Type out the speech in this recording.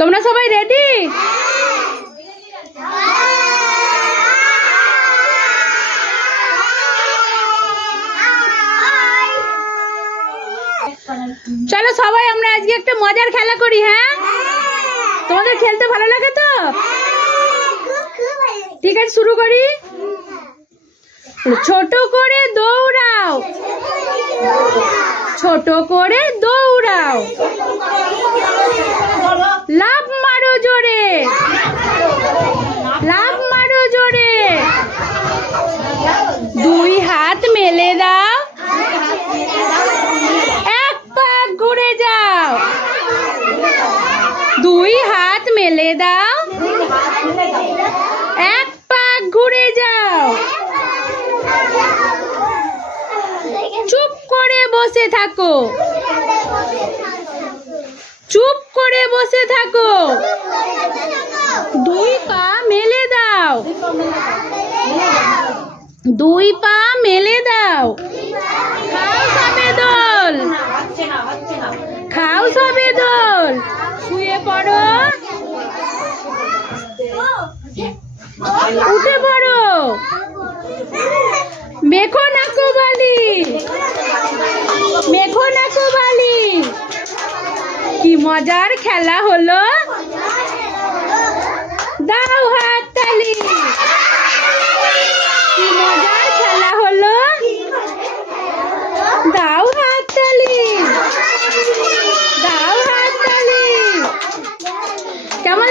তোমরা সবাই রেডি? চলো সবাই আমরা আজকে একটা মজার খেলা করি। হ্যাঁ, তোমাদের খেলতে ভালো লাগে তো? ঠিক আছে, শুরু করি। ছোট করে দৌড়াও, ছোট করে দৌড়াও, লাফ মারো জোরে, লাফ মারো জোরে, দুই হাত মেলে দাও, এক পাক ঘুরে যাও, দুই হাত মেলে দাও, এক পাক ঘুরে যাও, চুপ করে বসে থাকো, চুপ করে বসে থাকো, দুই পা মেলে দাও, দুই পা মেলে দাও, খাও সবে দোল, খাও সবে দোল, শুয়ে পড়ো, উঠে পড়ো, মেখো নাকো বালি, মেখো নাকো বালি। কি মজার খেলা হলো, দাও হাত তালি। কি মজার খেলা হলো, দাও হাত তালি, দাও হাত তালি। কেমন